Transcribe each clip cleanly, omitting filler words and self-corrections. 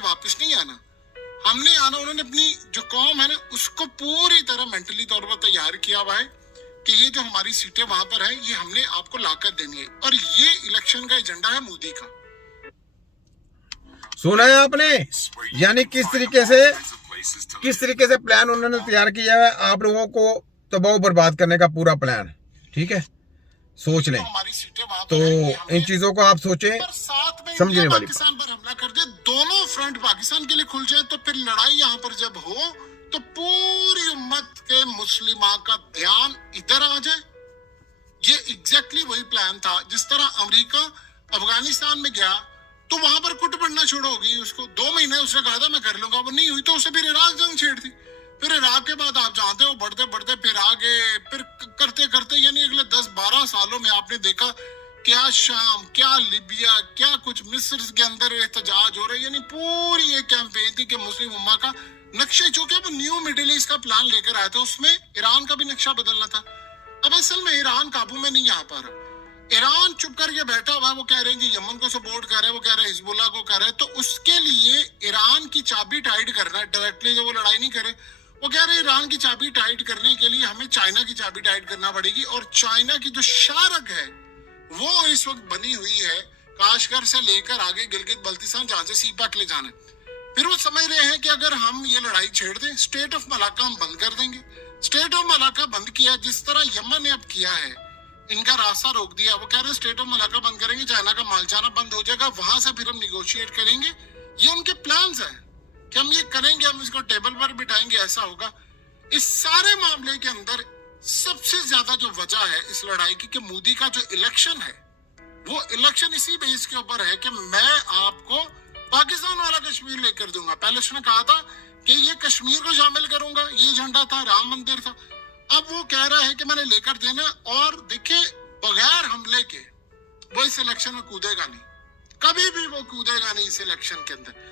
वापस नहीं आना, हमने आना। उन्होंने अपनी जो कौम है ना उसको पूरी तरह मेंटली तौर पर तैयार किया हुआ है कि ये जो हमारी सीटें वहां पर है ये हमने आपको लाकर देनी है, और ये इलेक्शन का एजेंडा है मोदी का। सुना है आपने, यानी किस तरीके से प्लान उन्होंने तैयार किया है आप लोगों को तबाह बर्बाद करने का पूरा प्लान। ठीक है, सोच लें तो इन चीजों को आप सोचें, समझने वाली पाकिस्तान पर हमला कर दे, दोनों फ्रंट पाकिस्तान के लिए खुल जाए, तो फिर लड़ाई यहाँ पर जब हो तो पूरी उम्मत के मुस्लिमा का ध्यान इधर आ जाए। ये एग्जैक्टली वही प्लान था। जिस तरह अमेरिका अफगानिस्तान में गया तो वहां पर कुट पड़ना शुरू हो गई, उसको 2 महीने उसने कहा था मैं कर लूंगा, वो नहीं हुई तो उसे फिर इराक जंग छेड़ दी। फिर इराक के बाद आप जानते हो बढ़ते बढ़ते फिर आगे, फिर करते करते यानी अगले 10-12 सालों में आपने देखा क्या शाम, क्या लीबिया, क्या कुछ मिस्र के अंदर एहतजाज हो रहे, यानी पूरी एक कैंपेन थी कि मुस्लिम उम्मा का नक्शे, चूंकि वो न्यू मिडिल ईस्ट का प्लान लेकर आए थे, उसमें ईरान का भी नक्शा बदलना था। अब असल में ईरान काबू में नहीं आ पा रहा, ईरान चुप करके बैठा हुआ है। वो कह रहे हैं जी यमन को सपोर्ट कर रहे हैं, वो कह रहे हैं हिजबुल्लाह को कर रहे हैं, तो उसके लिए ईरान की चाबी टाइट करना है। डायरेक्टली जब वो लड़ाई नहीं करे, वो कह रहे हैं ईरान की चाबी टाइट करने के लिए हमें चाइना की चाबी टाइट करना पड़ेगी, और चाइना की जो शारक है वो इस वक्त बनी हुई है काशगर से लेकर आगे गिलगित बल्तिस्तान, जहां से सीपाक ले जाना है। फिर वो समझ रहे हैं कि अगर हम ये लड़ाई छेड़ दें, स्टेट ऑफ मलाका हम बंद कर देंगे। स्टेट ऑफ मलाका बंद किया जिस तरह यमन ने अब किया है, इनका रास्ता रोक दिया। वो कह रहे हैं स्टेट ऑफ मलाका बंद करेंगे, चाइना का माल जाना बंद हो जाएगा, वहां से फिर हम निगोशिएट करेंगे। ये उनके प्लान्स हैं कि हम ये करेंगे, हम इसको टेबल पर बिठाएंगे, ऐसा होगा। इस सारे मामले के अंदर सबसे ज्यादा जो वजह है इस लड़ाई की कि मोदी का जो इलेक्शन है वो इलेक्शन इसी बेस के ऊपर है कि मैं आपको पाकिस्तान वाला कश्मीर लेकर दूंगा। पहले उसने कहा था कि ये कश्मीर को शामिल करूंगा, ये झंडा था, राम मंदिर था। अब वो कह रहा है कि मैंने लेकर देना, और देखिए बगैर हमले के वो इस इलेक्शन में कूदेगा नहीं, कभी भी वो कूदेगा नहीं इस इलेक्शन के अंदर।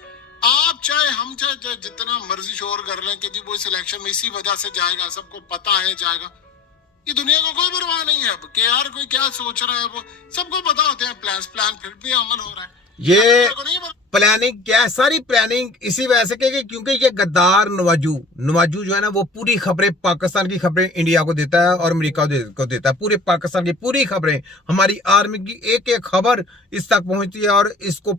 आप चाहे हम चाहे जितना मर्जी शोर कर लें कि जी वो इस इलेक्शन में इसी वजह से जाएगा, सबको पता है जाएगा। ये दुनिया को कोई परवाह नहीं है अब कि यार कोई क्या सोच रहा है, वो सबको पता होते हैं प्लान फिर भी अमल हो रहा है। ये प्लानिंग क्या है, सारी प्लानिंग इसी वजह से क्योंकि ये गद्दार नवाजू जो है ना वो पूरी खबरें, पाकिस्तान की खबरें इंडिया को देता है और अमेरिका को देता है। पूरे पाकिस्तान की पूरी खबरें, हमारी आर्मी की एक एक खबर इस तक पहुंचती है, और इसको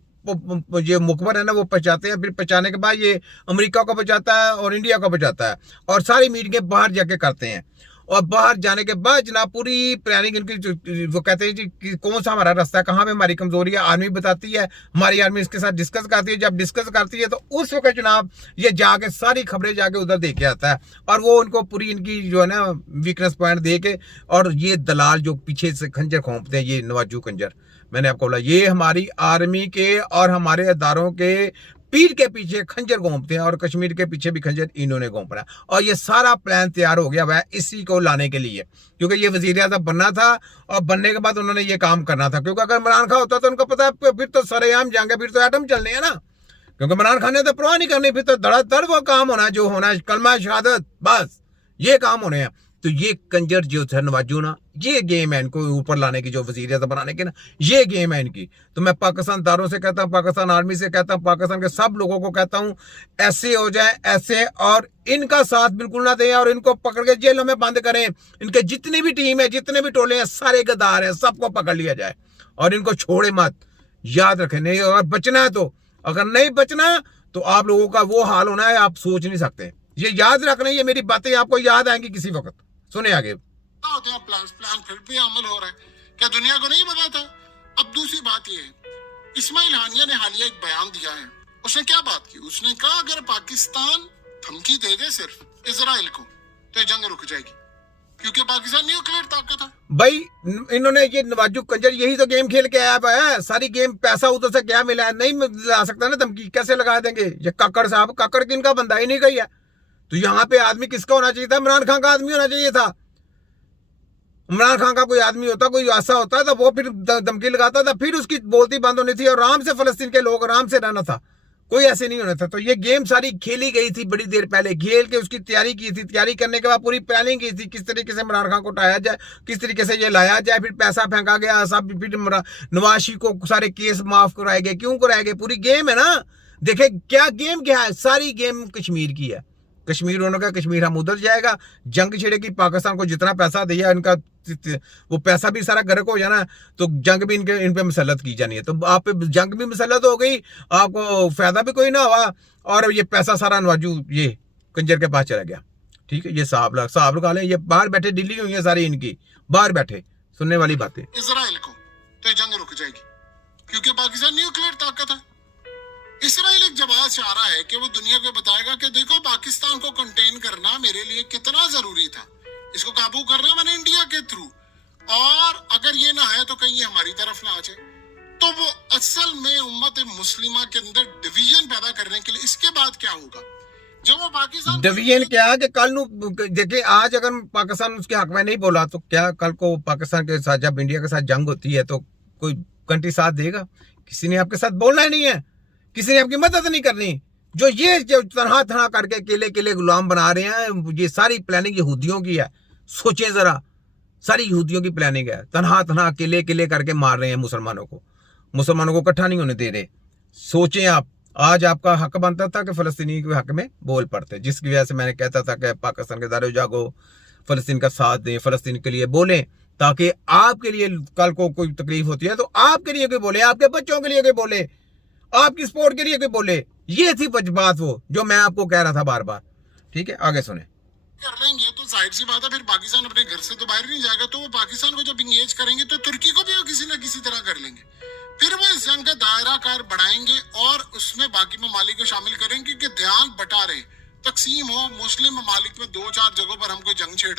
ये मुखबर है ना वो पहुंचाते हैं। फिर पहुंचाने के बाद ये अमेरिका को पहुंचाता है और इंडिया को पहुंचाता है, और सारी मीटिंगें बाहर जाके करते हैं। और बाहर जाने के बाद जनाब पूरी प्लानिंग इनकी, वो कहते हैं जी कि कौन सा हमारा रास्ता है, कहाँ पे हमारी कमजोरी है, आर्मी बताती है, हमारी आर्मी इसके साथ डिस्कस करती है। जब डिस्कस करती है तो उस वक्त जनाब ये जाके सारी खबरें जाके उधर दे के आता है, और वो उनको पूरी इनकी जो है ना वीकनेस पॉइंट दे के, और ये दलाल जो पीछे से खंजर खोंपते हैं, ये नवाजू खंजर, मैंने आपको बोला ये हमारी आर्मी के और हमारे अदारों के पीठ के पीछे खंजर घोंपते हैं, और कश्मीर के पीछे भी खंजर इन्होंने घोंपना। और ये सारा प्लान तैयार हो गया वह इसी को लाने के लिए, क्योंकि ये वजीर आज़म बनना था, और बनने के बाद उन्होंने ये काम करना था। क्योंकि अगर इमरान खान होता तो उनको पता है फिर तो सरेआम जाएंगे, फिर तो एटम चलने हैं ना, क्योंकि इमरान खान ने तो परवाह नहीं करनी, फिर तो धड़ाधड़ वो काम होना जो होना है, कलमा शहादत, बस ये काम होने हैं। तो ये कंजर जो है नवाजू ना, ये गेम है इनको ऊपर लाने की, जो वजीर आज़म बनाने की ना, ये गेम है इनकी। तो मैं पाकिस्तान दारों से कहता हूँ, पाकिस्तान आर्मी से कहता हूँ, पाकिस्तान के सब लोगों को कहता हूँ, ऐसे हो जाए ऐसे, और इनका साथ बिल्कुल ना दें, और इनको पकड़ के जेलों में बंद करें। इनके जितनी भी टीम है, जितने भी टोले हैं, सारे गद्दार हैं, सबको पकड़ लिया जाए और इनको छोड़े मत। याद रखें, नहीं अगर बचना है तो, अगर नहीं बचना तो आप लोगों का वो हाल होना है आप सोच नहीं सकते। ये याद रखना, ये मेरी बातें आपको याद आएंगी किसी वक्त। सुने आगे होते हैं प्लान फिर भी अमल हो रहा है, क्या दुनिया को नहीं पता था? अब दूसरी बात ये है, इस्माइल हानिया ने हालिया एक बयान दिया है। उसने क्या बात की? उसने कहा अगर पाकिस्तान धमकी दे दे सिर्फ इजराइल को तो जंग रुक जाएगी, क्योंकि पाकिस्तान न्यूक्लियर ताकत है। भाई इन्होंने ये नवाजू कंजर यही तो गेम खेल के आया है, सारी गेम पैसा उधर से क्या मिला है, नहीं ला सकता ना धमकी, कैसे लगा देंगे? ये काकड़ साहब, काकड़ किनका बंदा ही नहीं गई है। तो यहाँ पे आदमी किसका होना चाहिए था? इमरान खान का आदमी होना चाहिए था। इमरान खान का कोई आदमी होता, कोई ऐसा होता तो वो फिर धमकी लगाता था, फिर उसकी बोलती बंद होनी थी और आराम से फलस्तीन के लोग आराम से रहना था, कोई ऐसे नहीं होना था। तो ये गेम सारी खेली गई थी बड़ी देर पहले, खेल के उसकी तैयारी की थी। तैयारी करने के बाद पूरी प्लानिंग की थी किस तरीके से इमरान खान को उठाया जाए, किस तरीके से ये लाया जाए। फिर पैसा फेंका गया सब, फिर नवाज शरीफ को सारे केस माफ कराए गए। क्यों कराए गए? पूरी गेम है ना। देखे क्या गेम क्या है, सारी गेम कश्मीर की है। कश्मीर होने का, कश्मीर हम उधर जाएगा, जंग छिड़ेगी, पाकिस्तान को जितना पैसा दिया इनका वो पैसा भी सारा गर्क हो जाना, तो जंग भी इन पे मुसल्लत की जानी है। तो आप पे जंग भी मुसल्लत हो गई, आपको फायदा भी कोई ना हुआ, और ये पैसा सारा नवाजू ये कंजर के पास चला गया। ठीक है, ये साहब लगा लें, ये बाहर बैठे, दिल्ली हुई है सारी इनकी, बाहर बैठे सुनने वाली बातें। इजराइल को तो जंग रुक जाएगी, क्योंकि पाकिस्तान न्यूक्लियर ताकत है। इसराइल एक जवाब चाह रहा है कि वो दुनिया को बताएगा कि देखो पाकिस्तान को कंटेन करना मेरे लिए कितना जरूरी था, इसको काबू करना मैंने इंडिया के थ्रू, और अगर ये ना है तो कहीं ये हमारी तरफ ना आ जाए। तो वो असल में उम्मत मुस्लिमा के अंदर डिवीजन पैदा करने के लिए, इसके बाद क्या होगा जब वो पाकिस्तान डिवीजन क्या है कि कल देखिए, आज अगर पाकिस्तान उसके हक में नहीं बोला तो क्या कल को पाकिस्तान के साथ जब इंडिया के साथ जंग होती है तो कोई कंट्री साथ देगा? किसी ने आपके साथ बोलना ही नहीं है, किसी ने आपकी मदद नहीं करनी। जो तनहा करके केले गुलाम बना रहे हैं, ये सारी प्लानिंग यहूदियों की है। सोचें जरा, सारी यहूदियों की प्लानिंग है। तनहा केले करके मार रहे हैं मुसलमानों को इकट्ठा नहीं होने दे रहे। सोचें आप, आज आपका हक बनता था कि फलस्तीनी के हक में बोल पड़ते, जिसकी वजह से मैंने कहता था कि पाकिस्तान के दारो जागो, फलस्तीन का साथ दें, फलस्तीन के लिए बोलें, ताकि आपके लिए कल को कोई तकलीफ होती है तो आपके लिए कोई बोले, आपके बच्चों के लिए कोई बोले, आपकी सपोर्ट के लिए कोई बोले। ये थी बात वो जो मैं आपको कह रहा था बार बार। ठीक है, आगे सुने। कर लेंगे तो जाहिर सी बात है फिर पाकिस्तान अपने घर से तो बाहर नहीं जाएगा, तो वो पाकिस्तान को जब इंगेज करेंगे तो तुर्की को भी वो किसी न किसी तरह कर लेंगे। फिर वो इस जंग का दायरा कार बढ़ाएंगे और उसमें बाकी ममालिक को शामिल करेंगे कि ध्यान बटा रहे, तकसीम हो, मुस्लिम ममालिक में 2-4 जगहों पर हम कोई जंग छेड़